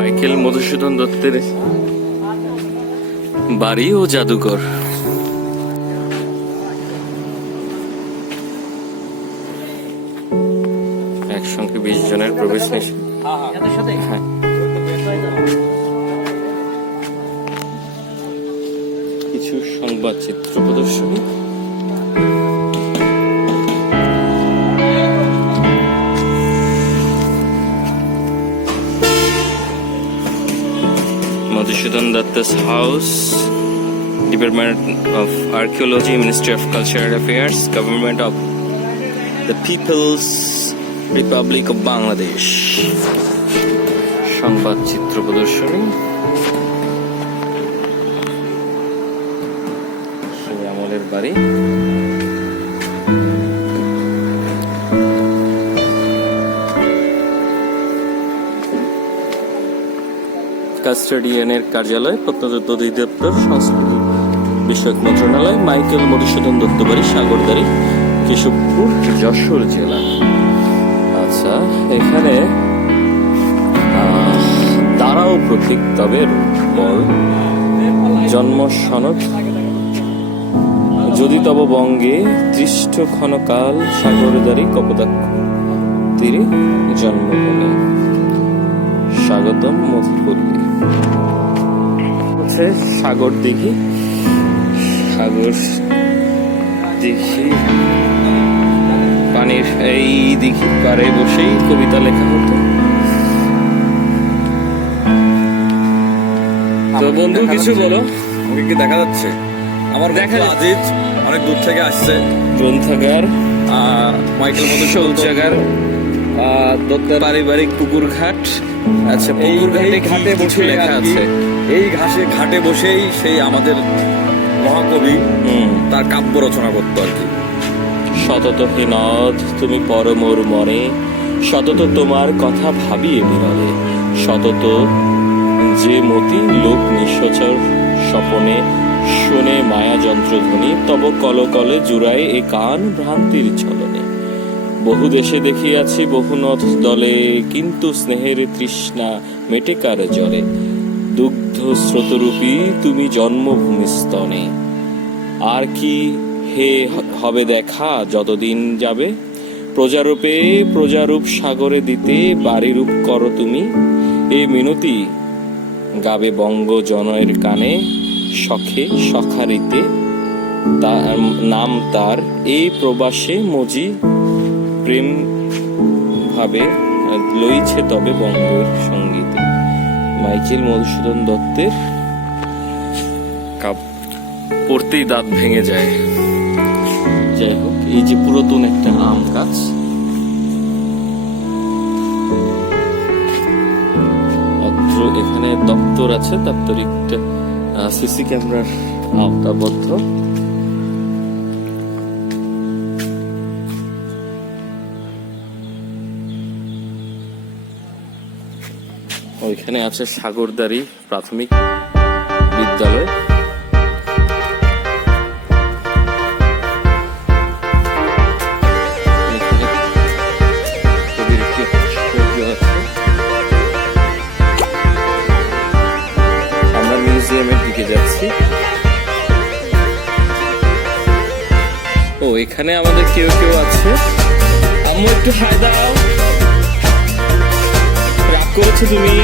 Michael Madhusudan দত্তের বাড়ি ও জাদুঘর। একসঙ্গে 20 জনের প্রবেশ নিষেধ। হ্যাঁ, কিছু সংবাদ চিত্র প্রদর্শনী। Madhusudan Datta's house, Department of Archaeology, Ministry of Cultural Affairs, Government of the People's Republic of Bangladesh. সংবাদ চিত্র প্রদর্শনী। সেই আমলের বাড়ি। কাস্টোডিয়ানের কার্যালয়, প্রত্নতত্ত্ব অধিদপ্তর, সংস্কৃতি বিষয়ক মন্ত্রণালয়, মাইকেল মধুসূদন দত্ত বাড়ি, সাগরদাড়ি, কেশবপুর, যশোর জেলা। আচ্ছা, এখানে দাঁড়াও প্রতীক তবে বল জন্ম সনদ যদি তব বঙ্গে তৃষ্ঠ ক্ষণকাল সাগরদাড়ি কপোতাক্ষ তীরে জন্মভূমি স্বাগতম মধুপল্লী। হচ্ছে সাগর দিঘি। সাগর দিঘি পানির এই দিঘির পাড়ে বসেই কবিতা লেখা হতো। তো বন্ধু কিছু বলো। আমাকে কি দেখা যাচ্ছে? আমার দেখা আজিজ অনেক দূর থেকে আসছে। গ্রন্থাগার, মাইকেল মধুসূদন শৌচাগার, দত্তের পারিবারিক পুকুর ঘাট। আচ্ছা, পুকুর ঘাটে বসে লেখা আছে। এই ঘাটে বসেই সেই আমাদের মহাকবি তার কাব্য রচনা করতো আর কি। সতত হি নদ তুমি পরমোর মনে, সতত তোমার কথা ভাবিয়ে বিরলে, সতত যে মতি লোক নিঃসচর স্বপনে শুনে মায়া যন্ত্রধ্বনি, তব কলকলে জুড়ায় এ কান ভ্রান্তির ছলনে। বহু দেশে দেখিয়াছি বহু নদ দলে, কিন্তু স্নেহের তৃষ্ণা মেটে কার জলে। দুগ্ধ স্রোতরূপী তুমি জন্মভূমি স্তনে, আর কি হে হবে দেখা যতদিন যাবে। প্রজারূপে প্রজারূপ সাগরে দিতে বাড়িরূপ করো তুমি, এ মিনতি গাবে বঙ্গ জনয়ের কানে, শখে সখারিতে তার নাম তার, এই প্রবাসে মজি প্রেম ভাবে লইছে তবে বঙ্গের সঙ্গীতে। মাইকেল মধুসূদন দত্তের পড়তেই দাঁত ভেঙে যায়। যাই হোক, এই যে পুরাতন একটা আম গাছ, এখানে দপ্তর আছে, দপ্তরিকটা সিসি ক্যামেরার আওতাবদ্ধ। ওইখানে আছে সাগরদাড়ি প্রাথমিক বিদ্যালয়। আমরা মিউজিয়ামের দিকে যাচ্ছি। ও, এখানে আমাদের কেউ কেউ আছে। আম্মু একটু হাই দাও। রাগ করেছো তুমি?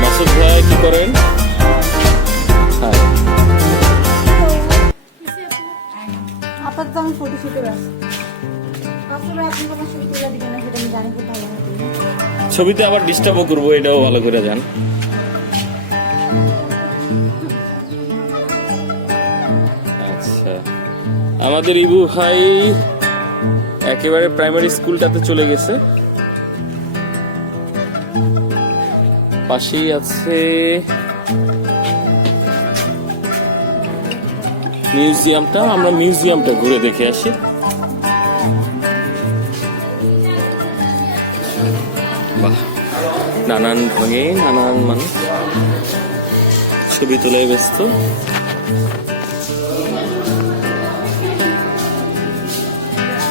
মাসুদ ভাই কি করেন? আপাতত আমি ফটোশুটে ব্যস্ত। ছবিতে আবার ডিস্টার্বও করবো, এটাও ভালো করে জান। আচ্ছা, আমাদের ইবু ভাই একেবারে প্রাইমারি স্কুলটাতে চলে গেছে। পাশেই আছে মিউজিয়ামটা। আমরা মিউজিয়ামটা ঘুরে দেখে আসি। বাহ, নানান ঢঙে নানান মানুষ ছবি তোলায় ব্যস্ত।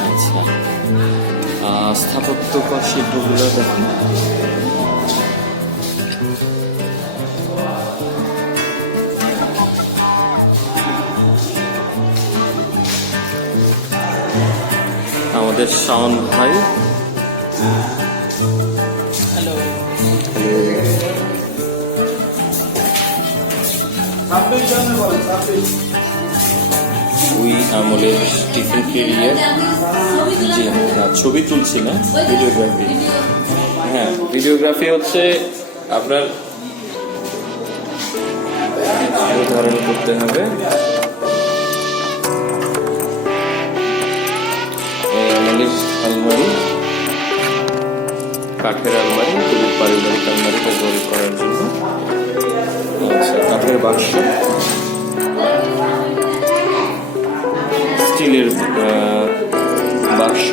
আচ্ছা, স্থাপত্যকর শিল্পগুলো দেখুন। আমাদের শাওন ভাই, ওই আমলের টিফিন কেরিয়ার। জি না, ছবি তুলছি না, ভিডিওগ্রাফি। হ্যাঁ, ভিডিওগ্রাফি হচ্ছে আপনার এই ধরনের করতে হবে। এই আমলের আলমারি, কাঠের আলমারি, খুবই পারিবারিক আলমারি ব্যবহার করার জন্য। আচ্ছা, কাঠের বাক্স, স্টিলের বাক্স,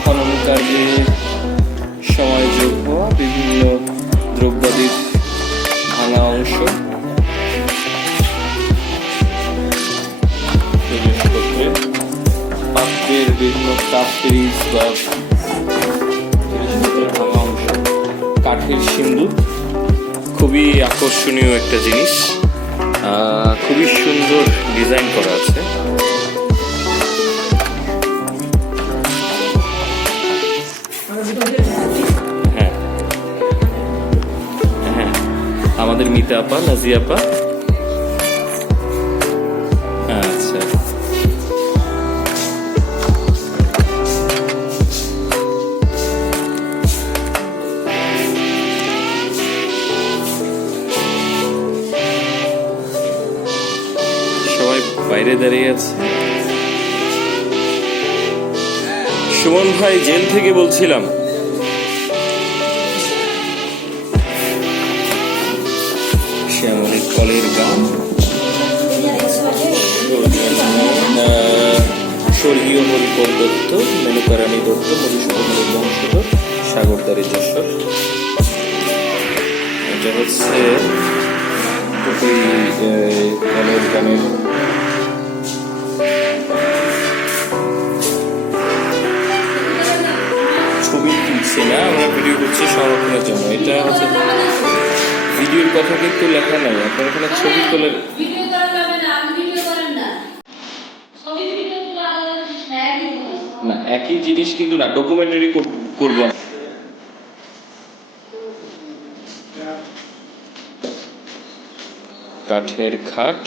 খনন কার্যে সময় যোগ হওয়া বিভিন্ন দ্রব্যাদির ভাঙা অংশ, পাত্রের বিভিন্ন কাস্টেরিজ বা ভাঙা অংশ, কাঠের সিন্দুক, খুবই আকর্ষণীয় একটা জিনিস, খুবই সুন্দর ডিজাইন করা আছে। হ্যাঁ হ্যাঁ, আমাদের মিতা আপা, নাজিয়া আপা। আচ্ছা, সবাই বাইরে দাঁড়িয়ে আছে। সুমন ভাই, জেল থেকে বলছিলাম। শ্যামলের কলের গান, স্বর্গীয় হরিপদ দত্ত, মেনকারানী দত্ত, মধুসূদনের বংশধর, সাগরদারি যশোর। এটা হচ্ছে ওই কলের গানের ছবি তুলছে না, আমরা ভিডিও করছি সংরক্ষণের জন্য। এটা হচ্ছে ভিডিওর কথা কিন্তু লেখা নাই, আপনার এখানে ছবি তোলে না, একই জিনিস কিন্তু না, ডকুমেন্টারি করবো। কাঠের খাট,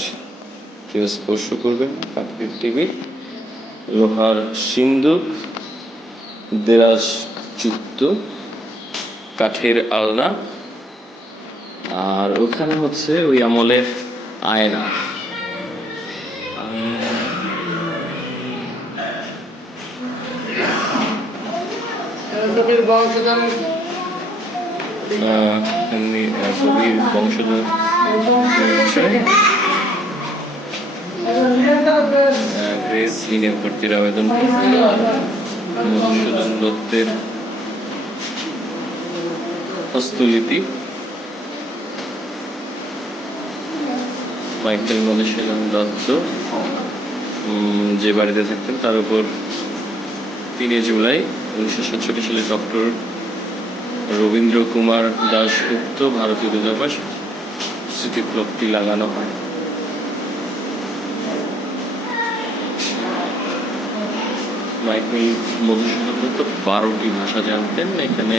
কেউ স্পর্শ করবে না, কাঠের টেবিল, লোহার সিন্দুক, দেরাজ যুক্ত কাঠের আলনা, আর ওখানে হচ্ছে ওই আমলের আয়না। এমনি কবির বংশধর গ্রেস ভর্তির আবেদন, মধুসূদন দত্তের হস্তলিপি, মাইকেল মধুসূদন দত্ত যে বাড়িতে থাকতেন তার উপর 3 জুলাই 1947 সালে ডক্টর রবীন্দ্র কুমার দাশগুপ্ত ভারতীয় দূতাবাস স্মৃতিফলকটি লাগানো হয়। মাইকেল মধুসূদন দত্ত 12টি ভাষা জানতেন। এখানে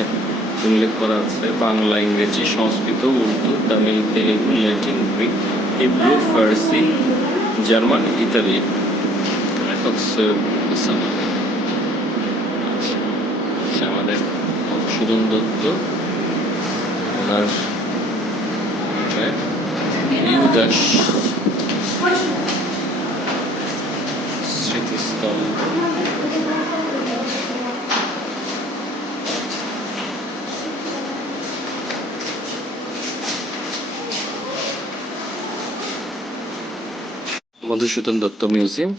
উল্লেখ করা আছে বাংলা, ইংরেজি, Sanskrit, Urdu, Tamil, Telugu, Latin, Greek, Hebrew, Farsi, German, Italy. আমাদের মধুসূদন দত্ত, ওনার ইউদাস স্মৃতিস্তম্ভ, মধুসূদন দত্ত মিউজিয়াম।